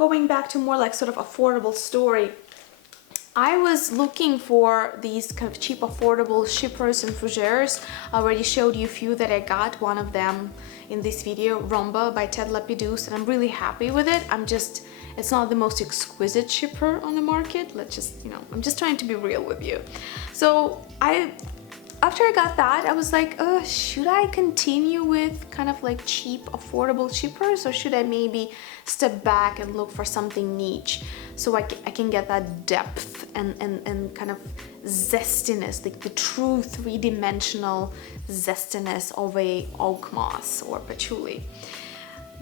going back to more like sort of affordable story, I was looking for these kind of cheap, affordable shippers and fougères. I already showed you a few that I got, one of them in this video, Romba by Ted Lapidus, and I'm really happy with it. It's not the most exquisite shipper on the market. Let's just, I'm just trying to be real with you. So after I got that, I was like, should I continue with kind of like cheap, affordable shippers, or should I maybe step back and look for something niche so I can get that depth and kind of zestiness, like the true three-dimensional zestiness of a oak moss or patchouli.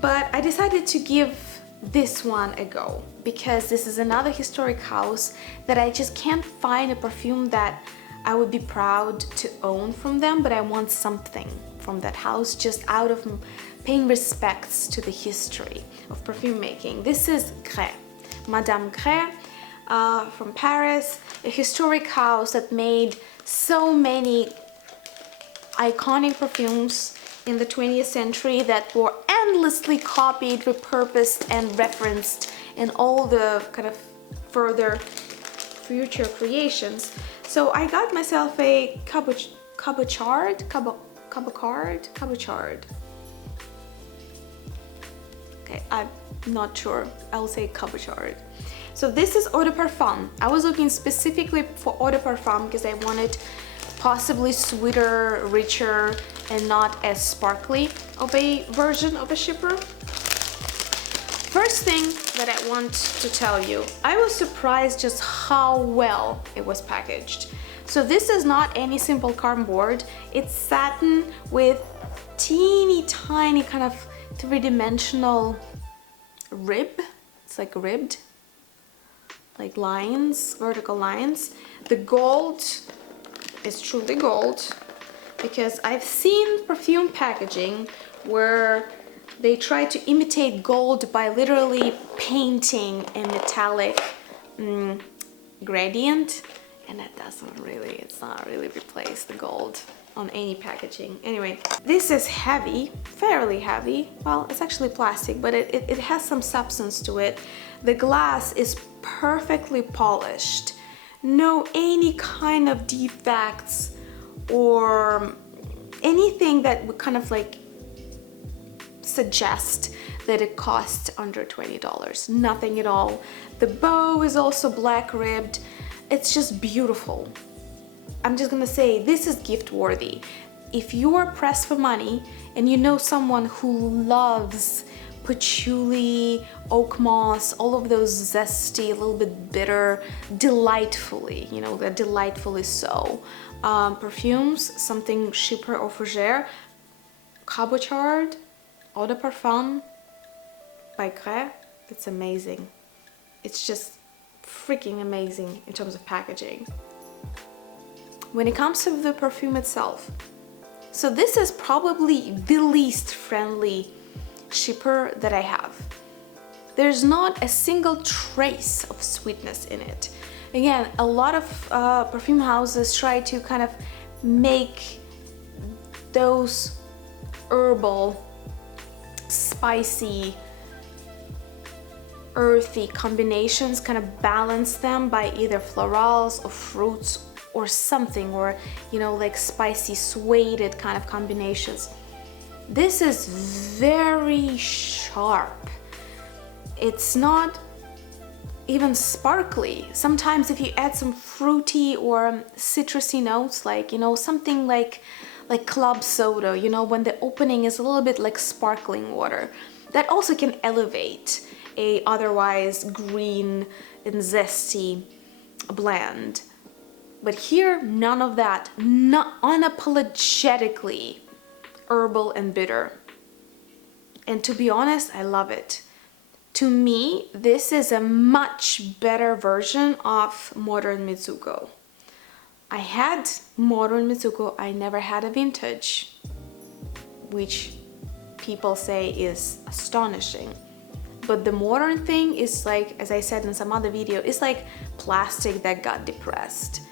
But I decided to give this one a go because this is another historic house that I just can't find a perfume that I would be proud to own from them, but I want something from that house just out of paying respects to the history of perfume making. This is Grès, Madame Grès from Paris, a historic house that made so many iconic perfumes in the 20th century that were endlessly copied, repurposed, and referenced in all the kind of further future creations. So I got myself a cabochard. Okay, I'm not sure. I'll say cabochard. So this is eau de parfum. I was looking specifically for eau de parfum because I wanted possibly sweeter, richer, and not as sparkly of a version of a shipper. First thing that I want to tell you, I was surprised just how well it was packaged. So this is not any simple cardboard. It's satin with teeny tiny kind of three-dimensional rib. It's like ribbed, like lines, vertical lines. The gold is truly gold because I've seen perfume packaging where they try to imitate gold by literally painting a metallic gradient, and it it's not really replace the gold on any packaging. Anyway, this is heavy, fairly heavy. Well, it's actually plastic, but it has some substance to it. The glass is perfectly polished. No any kind of defects or anything that would kind of like suggest that it costs under $20. Nothing at all. The bow is also black ribbed. It's just beautiful. I'm just gonna say this is gift worthy. If you are pressed for money and you know someone who loves patchouli, oak moss, all of those zesty, a little bit bitter, delightfully, they're delightfully so. Perfumes, something shipper or fougère, cabochard, eau de parfum by Grès, it's amazing. It's just freaking amazing in terms of packaging. When it comes to the perfume itself, so this is probably the least friendly shipper that I have. There's not a single trace of sweetness in it. Again, a lot of perfume houses try to kind of make those herbal, spicy, earthy combinations, kind of balance them by either florals or fruits or something, or like spicy suede kind of combinations. This is very sharp. It's not even sparkly. Sometimes if you add some fruity or citrusy notes, like something like club soda, when the opening is a little bit like sparkling water, that also can elevate a otherwise green and zesty blend. But here, none of that. Not unapologetically herbal and bitter. And to be honest, I love it. To me, this is a much better version of Modern Mizuko. I had Modern Mizuko, I never had a vintage, which people say is astonishing. But the modern thing is like, as I said in some other video, it's like plastic that got depressed.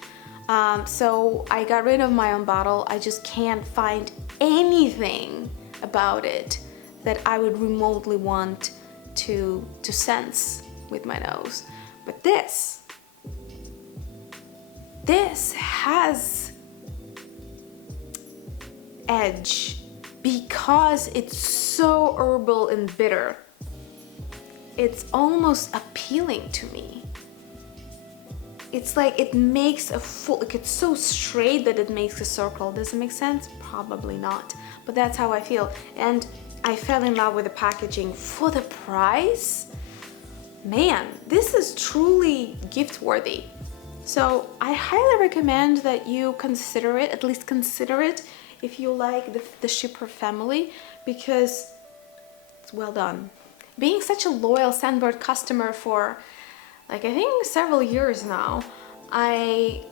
So I got rid of my own bottle. I just can't find anything about it that I would remotely want to sense with my nose. But this has edge because it's so herbal and bitter. It's almost appealing to me. It's like it makes a full, like it's so straight that it makes a circle. Does it make sense? Probably not, but that's how I feel. And I fell in love with the packaging. For the price, man, this is truly gift worthy. So I highly recommend that you consider it, at least consider it if you like the Shipper family, because it's well done. Being such a loyal Scentbird customer for like I think several years now, I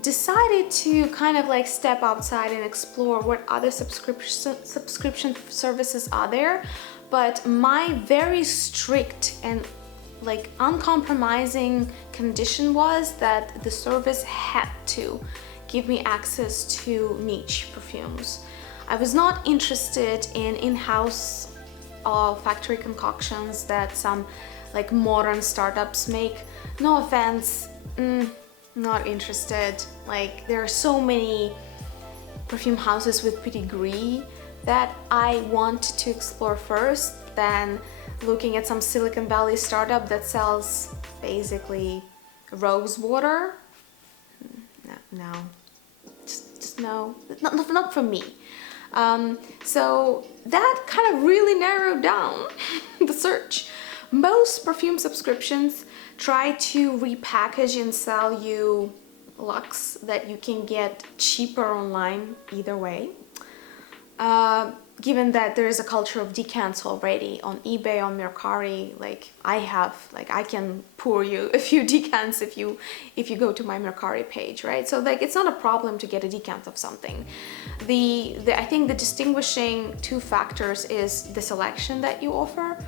decided to kind of like step outside and explore what other subscription services are there. But my very strict and like uncompromising condition was that the service had to give me access to niche perfumes. I was not interested in in-house factory concoctions that some like modern startups make. No offense, not interested. Like there are so many perfume houses with pedigree that I want to explore first than looking at some Silicon Valley startup that sells basically rose water. No, just no, not for me. So that kind of really narrowed down the search. Most perfume subscriptions try to repackage and sell you lux that you can get cheaper online either way. Given that there is a culture of decants already on eBay, on Mercari, like I can pour you a few decants if you go to my Mercari page, right? So like it's not a problem to get a decant of something. I think the distinguishing two factors is the selection that you offer,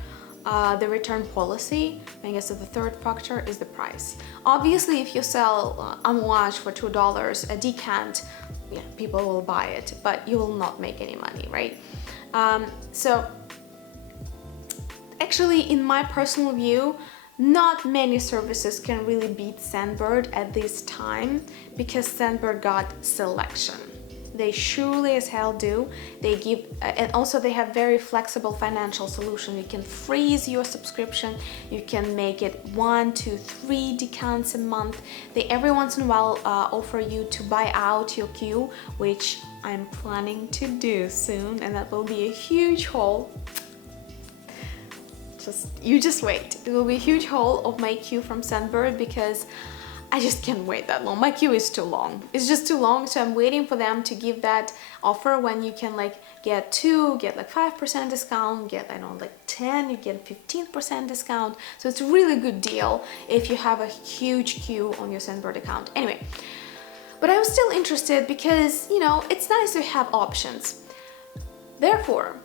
the return policy. I guess the third factor is the price. Obviously, if you sell Amouage for $2 a decant, yeah, people will buy it, but you will not make any money, right? So actually, in my personal view, not many services can really beat Scentbird at this time because Scentbird got selection. They surely as hell do. They give, and also they have very flexible financial solution. You can freeze your subscription. You can make it 1, 2, 3 decants a month. They every once in a while offer you to buy out your queue, which I'm planning to do soon, and that will be a huge haul. You just wait. It will be a huge haul of my queue from Scentbird because I just can't wait that long. My queue is too long. It's just too long, so I'm waiting for them to give that offer when you can like get 2, get like 5% discount, get I don't know like 10, you get 15% discount. So it's a really good deal if you have a huge queue on your Scentbird account. Anyway, but I was still interested because, you know, it's nice to have options. Therefore,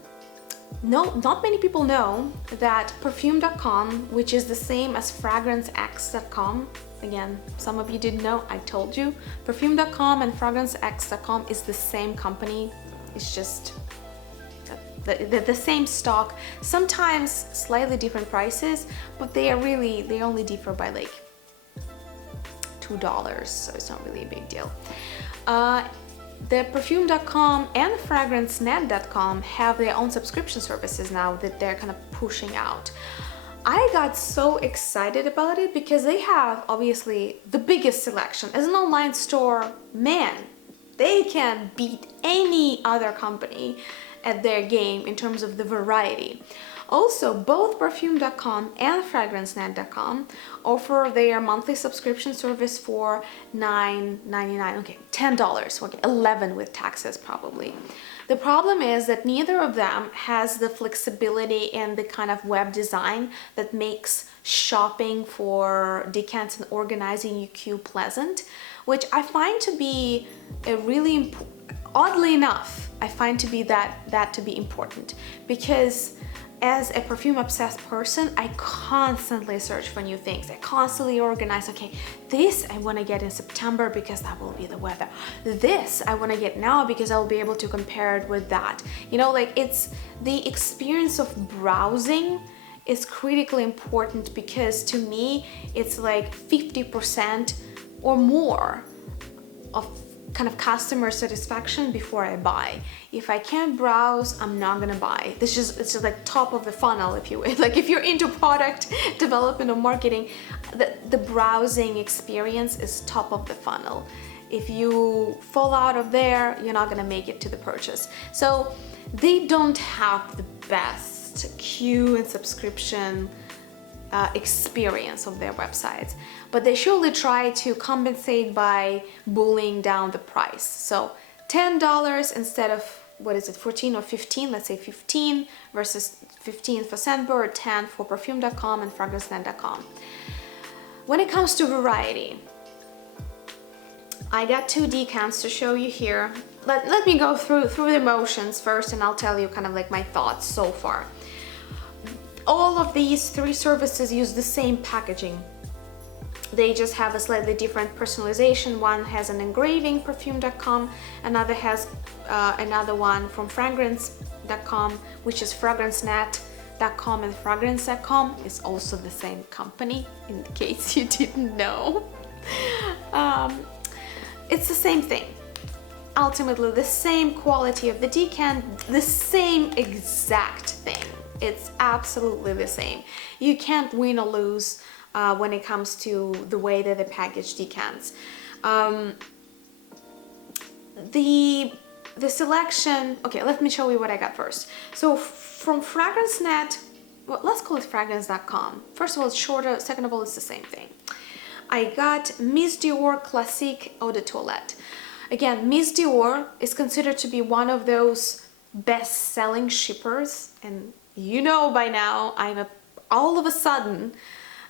not many people know that Perfume.com, which is the same as FragranceX.com, again, some of you didn't know, I told you, Perfume.com and FragranceX.com is the same company. It's just the same stock, sometimes slightly different prices, but they only differ by like $2, so it's not really a big deal. The Perfume.com and FragranceNet.com have their own subscription services now that they're kind of pushing out. I got so excited about it because they have obviously the biggest selection. As an online store, man, they can beat any other company at their game in terms of the variety. Also, both Perfume.com and FragranceNet.com offer their monthly subscription service for $9.99, okay, $10, okay, $11 with taxes probably. The problem is that neither of them has the flexibility and the kind of web design that makes shopping for decants and organizing your queue pleasant, which I find to be a really oddly enough, I find to be that to be important, because as a perfume obsessed person, I constantly search for new things. I constantly organize, okay, this I want to get in September because that will be the weather. This I want to get now because I'll be able to compare it with that. You know, like it's the experience of browsing is critically important, because to me it's like 50% or more of kind of customer satisfaction before I buy. If I can't browse, I'm not gonna buy. It's just like top of the funnel, if you will. Like if you're into product development or marketing, the browsing experience is top of the funnel. If you fall out of there, you're not gonna make it to the purchase. So they don't have the best queue and subscription experience of their websites, but they surely try to compensate by bullying down the price. So $10 instead of, what is it, 14 or 15, let's say 15 versus 15 for Scentbird, 10 for Perfume.com and FragranceNet.com. When it comes to variety, I got 2 decants to show you here. Let me go through the motions first, and I'll tell you kind of like my thoughts so far. All of these 3 services use the same packaging. They just have a slightly different personalization. One has an engraving, Perfume.com, another has another one from Fragrance.com, which is FragranceNet.com, and Fragrance.com is also the same company, in case you didn't know. It's the same thing. Ultimately, the same quality of the decant, the same exact thing. It's absolutely the same. You can't win or lose when it comes to the way that they package decants. The selection, okay, let me show you what I got first. So from FragranceNet, well, let's call it Fragrance.com. First of all, it's shorter. Second of all, it's the same thing. I got Miss Dior Classique Eau de Toilette. Again, Miss Dior is considered to be one of those best-selling shippers, and you know by now, all of a sudden,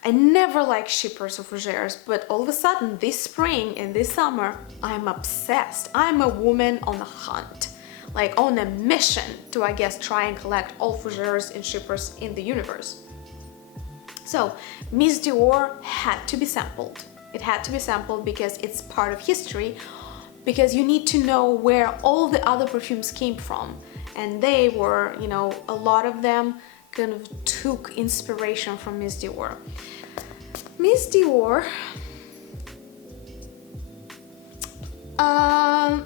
I never liked shippers or fougères, but all of a sudden this spring and this summer, I'm obsessed. I'm a woman on a hunt, like on a mission to, I guess, try and collect all fougères and shippers in the universe. So Miss Dior had to be sampled. It had to be sampled because it's part of history, because you need to know where all the other perfumes came from. And they were, you know, a lot of them kind of took inspiration from Miss Dior. Miss Dior, I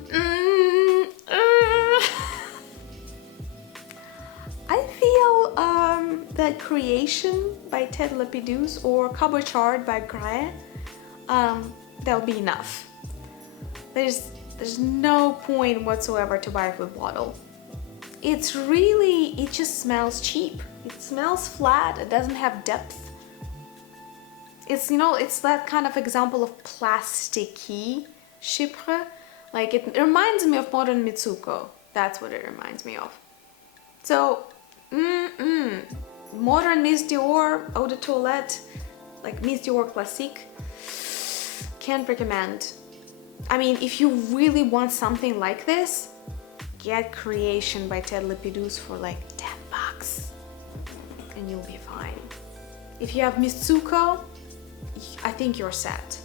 feel that Creation by Ted Lapidus or Cabochard by Grae, that'll be enough. There's no point whatsoever to buy it with bottle. It's really, it just smells cheap. It smells flat, it doesn't have depth. It's, you know, it's that kind of example of plasticky chypre. Like it reminds me of Modern Mitsuko. That's what it reminds me of. So, Modern Miss Dior Eau de Toilette, like Miss Dior Classique, can't recommend. I mean, if you really want something like this, get Creation by Ted Lapidus for like $10 and you'll be fine. If you have Mitsuko, I think you're set.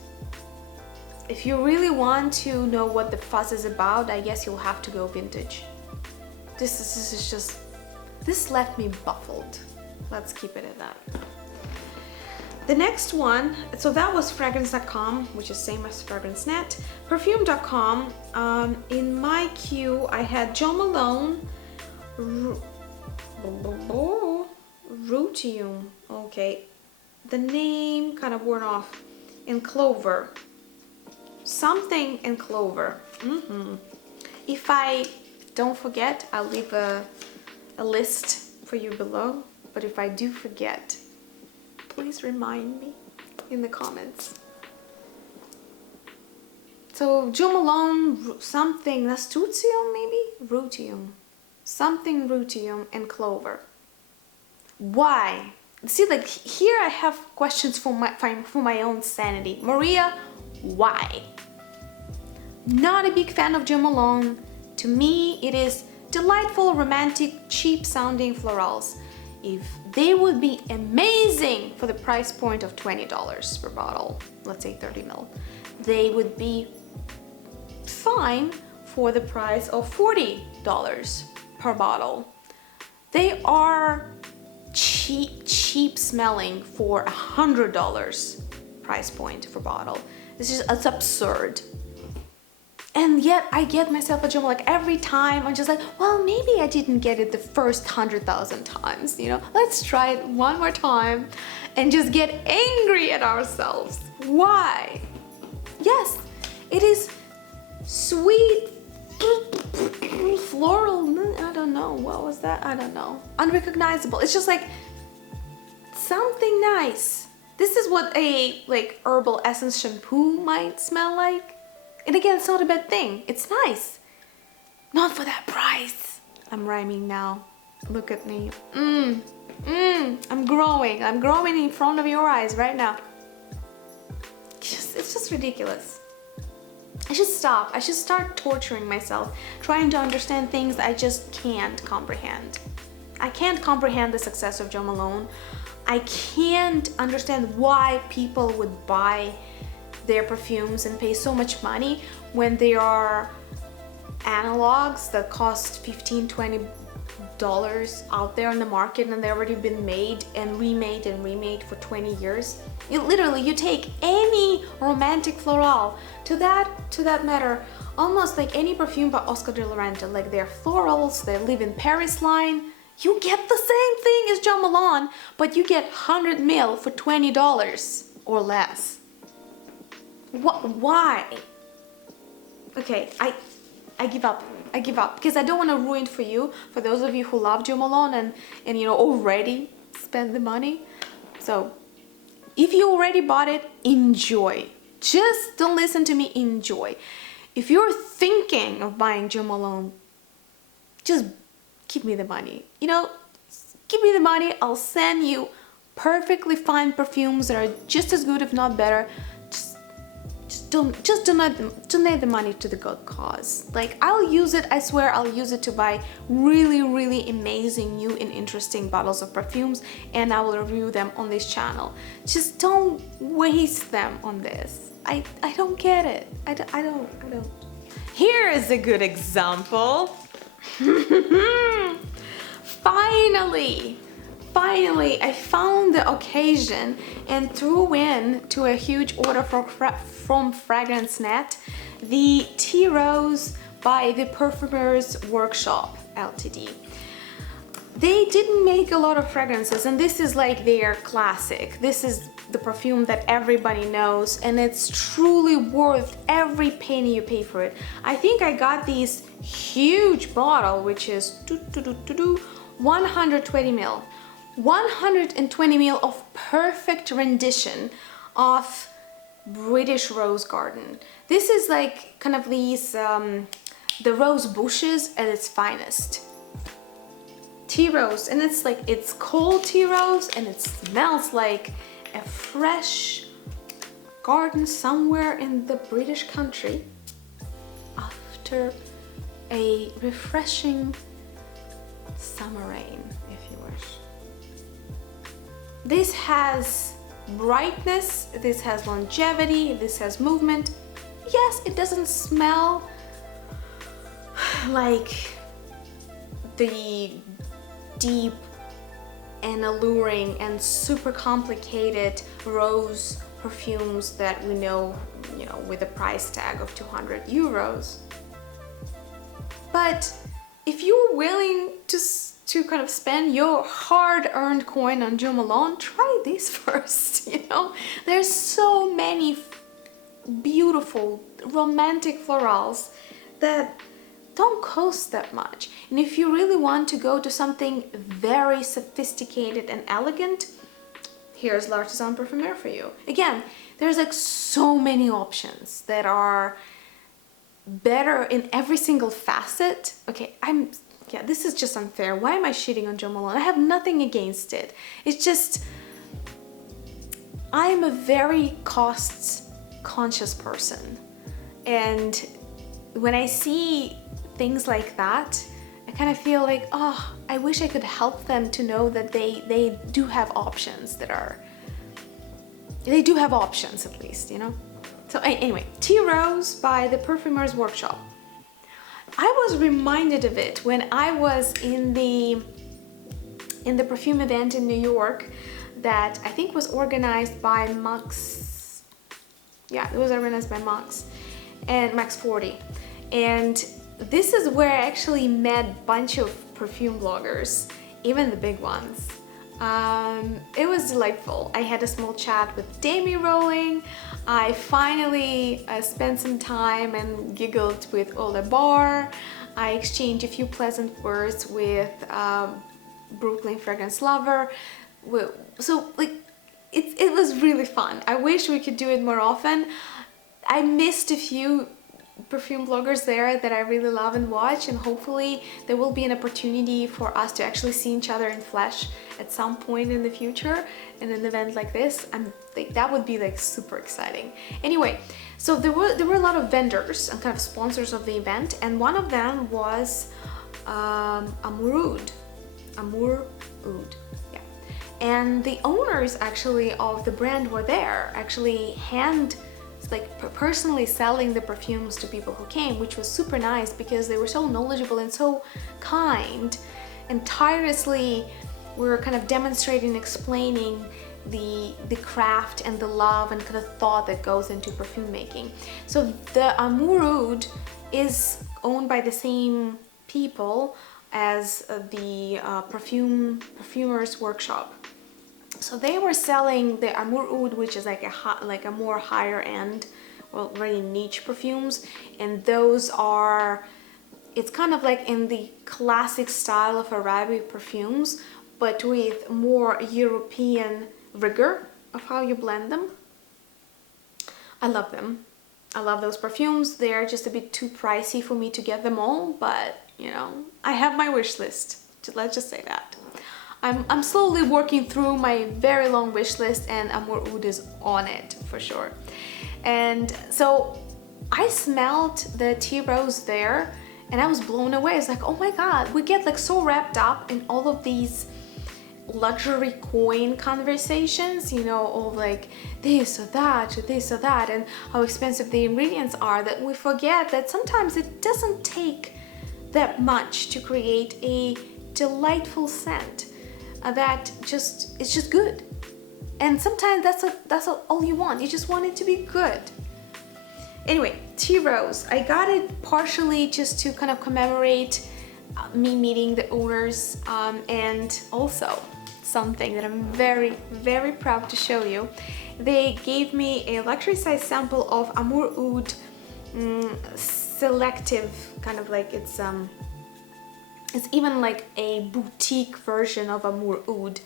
If you really want to know what the fuss is about, I guess you'll have to go vintage. This left me baffled. Let's keep it at that. The next one, so that was Fragrance.com, which is same as FragranceNet. Perfume.com, in my queue, I had Jo Malone, Rutium, okay, the name kind of worn off, and Clover, something in Clover. If I don't forget, I'll leave a list for you below, but if I do forget, please remind me in the comments. So Jo Malone, something Nasturtium maybe? Rutium. Something Rutium and Clover. Why? See, like here I have questions for my own sanity. Maria, why? Not a big fan of Jo Malone. To me, it is delightful, romantic, cheap sounding florals. If they would be amazing for the price point of $20 per bottle, let's say 30 ml, they would be fine for the price of $40 per bottle. They are cheap smelling for $100 price point for bottle. It's absurd. And yet I get myself a Jo Malone, like every time I'm just like, well, maybe I didn't get it the first 100,000 times, you know? Let's try it one more time and just get angry at ourselves. Why? Yes, it is sweet, floral, I don't know, what was that? I don't know. Unrecognizable. It's just like something nice. This is what a like herbal essence shampoo might smell like. And again, it's not a bad thing. It's nice. Not for that price. I'm rhyming now. Look at me. I'm growing. I'm growing in front of your eyes right now. It's just ridiculous. I should stop. I should start torturing myself, trying to understand things I just can't comprehend. I can't comprehend the success of Jo Malone. I can't understand why people would buy their perfumes and pay so much money when they are analogs that cost $15-20 out there in the market, and they've already been made and remade for 20 years. You take any romantic floral to that matter, almost like any perfume by Oscar de la Renta, like their florals, their Live in Paris line, you get the same thing as Jo Malone, but you get 100 ml for $20 or less. Why? Okay, I give up. I give up because I don't want to ruin for you, for those of you who love Jo Malone and you know already spend the money. So if you already bought it, enjoy. Just don't listen to me, enjoy. If you're thinking of buying Jo Malone, just give me the money. You know, give me the money. I'll send you perfectly fine perfumes that are just as good, if not better. Just donate the money to the good cause. Like, I'll use it, I swear I'll use it to buy really amazing new and interesting bottles of perfumes, and I will review them on this channel. Just don't waste them on this. I don't get it. I don't. Here is a good example. Finally, I found the occasion and threw in to a huge order from Fragrance Net the Tea Rose by the Perfumer's Workshop Ltd. They didn't make a lot of fragrances, and this is like their classic. This is the perfume that everybody knows, and it's truly worth every penny you pay for it. I think I got this huge bottle, which is 120 ml. 120 ml of perfect rendition of British Rose Garden. This is like kind of these the rose bushes at its finest. Tea rose, and it's cold tea rose, and it smells like a fresh garden somewhere in the British country after a refreshing summer rain, if you wish. This has brightness, this has longevity, this has movement. Yes, it doesn't smell like the deep and alluring and super complicated rose perfumes that we know, you know, with a price tag of 200 euros. But if you're willing to kind of spend your hard-earned coin on Jo Malone, try this first, you know? There's so many beautiful romantic florals that don't cost that much. And if you really want to go to something very sophisticated and elegant, here's L'Artisan Perfumer for you. Again, there's like so many options that are better in every single facet. Okay, yeah, this is just unfair. Why am I shitting on Jo Malone? I have nothing against it. It's just, I'm a very cost-conscious person. And when I see things like that, I kind of feel like, oh, I wish I could help them to know that they do have options they do have options at least, you know? So anyway, Tea Rose by the Perfumer's Workshop. I was reminded of it when I was in the in the perfume event in New York that I think was organized by Max. Yeah, it was organized by Max and Max 40. And this is where I actually met a bunch of perfume bloggers, even the big ones. It was delightful. I had a small chat with Demi Rowling. I finally spent some time and giggled with Ola Bar. I exchanged a few pleasant words with Brooklyn Fragrance Lover. So like it was really fun. I wish we could do it more often. I missed a few perfume bloggers there that I really love and watch, and hopefully there will be an opportunity for us to actually see each other in flesh at some point in the future in an event like this. That would be like super exciting. Anyway, so there were a lot of vendors and kind of sponsors of the event, and one of them was Amour Oud. Yeah. And the owners actually of the brand were there, actually personally selling the perfumes to people who came, which was super nice because they were so knowledgeable and so kind, and tirelessly were kind of demonstrating, explaining the craft and the love and kind of thought that goes into perfume making. So the Amour Oud is owned by the same people as the Perfumers Workshop. So they were selling the Amour Oud, which is like a more higher end, well, really niche perfumes, and those are, it's kind of like in the classic style of Arabic perfumes, but with more European rigor of how you blend them. I love them. I love those perfumes. They're just a bit too pricey for me to get them all, but you know, I have my wish list. Let's just say that. I'm slowly working through my very long wish list, and Amour Oud is on it for sure. And so I smelled the tea rose there and I was blown away. It's like, oh my God, we get like so wrapped up in all of these luxury coin conversations, you know, of like this or that, and how expensive the ingredients are, that we forget that sometimes it doesn't take that much to create a delightful scent. That it's just good, and sometimes that's all you want. You just want it to be good. Anyway, tea rose, I got it partially just to kind of commemorate me meeting the owners, and also something that I'm very, very proud to show you. They gave me a luxury size sample of Amour Oud selective, kind of like it's even like a boutique version of Amour Oud.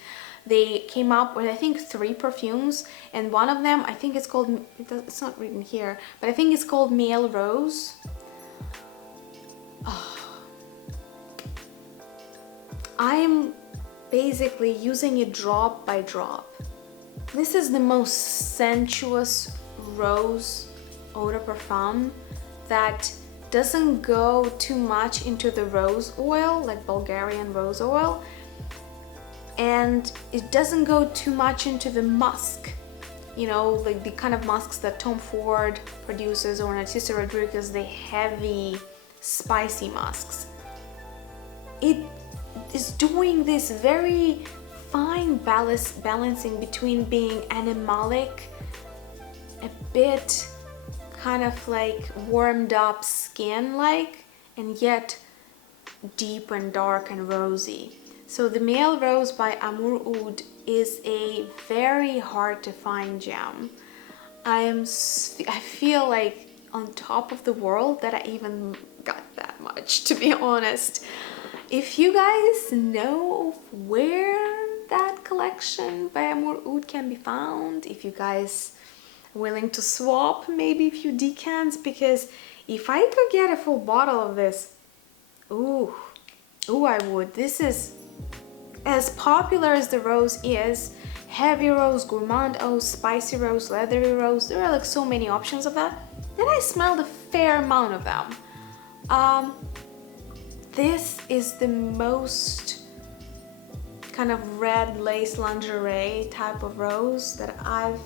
They came up with, I think, 3 perfumes, and one of them, I think it's called, it's not written here, but I think it's called Male Rose. Oh. I'm basically using it drop by drop. This is the most sensuous rose eau de parfum that doesn't go too much into the rose oil, like Bulgarian rose oil, and it doesn't go too much into the musk, you know, like the kind of musks that Tom Ford produces, or Narciso Rodriguez, the heavy spicy musks. It is doing this very fine balancing between being animalic, a bit kind of like warmed up skin like, and yet deep and dark and rosy. So the Male Rose by Amour Oud is a very hard to find gem. I feel like on top of the world that I even got that much, to be honest. If you guys know where that collection by Amour Oud can be found, if you guys are willing to swap maybe a few decants, because if I could get a full bottle of this, ooh, I would. This is as popular as the rose is. Heavy rose, gourmand rose, spicy rose, leathery rose. There are like so many options of that. And I smelled a fair amount of them. This is the most kind of red lace lingerie type of rose that I've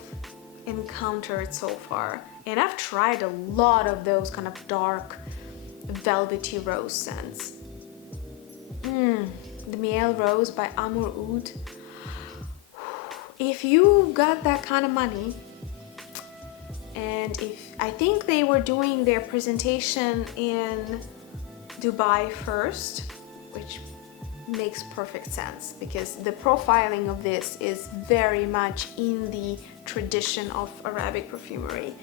encountered so far. And I've tried a lot of those kind of dark velvety rose scents. the Miel Rose by Amour Oud. If you got that kind of money, and if I think they were doing their presentation in Dubai first, which makes perfect sense because the profiling of this is very much in the tradition of Arabic perfumery.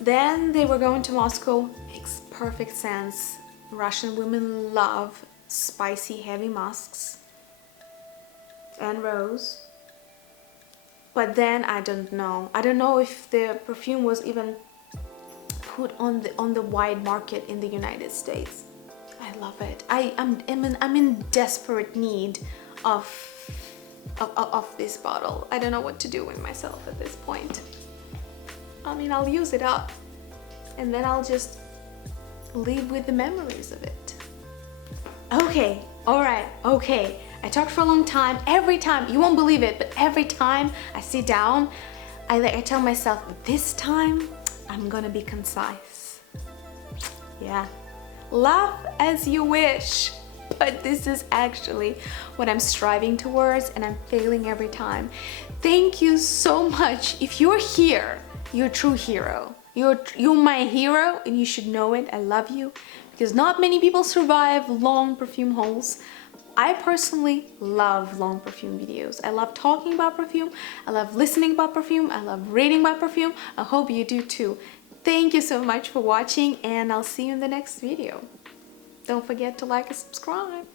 Then they were going to Moscow, makes perfect sense. Russian women love spicy heavy musks and rose. But then I don't know if the perfume was even put on the wide market in the United States. I love it. I'm in desperate need of this bottle. I don't know what to do with myself at this point. I mean, I'll use it up and then I'll just live with the memories of it. Okay, all right, okay. I talked for a long time. Every time, you won't believe it, but every time I sit down, I tell myself, this time I'm gonna be concise. Yeah, laugh as you wish, but this is actually what I'm striving towards and I'm failing every time. Thank you so much. If you're here, you're a true hero. You're my hero and you should know it. I love you because not many people survive long perfume hauls. I personally love long perfume videos. I love talking about perfume. I love listening about perfume. I love reading about perfume. I hope you do too. Thank you so much for watching and I'll see you in the next video. Don't forget to like and subscribe.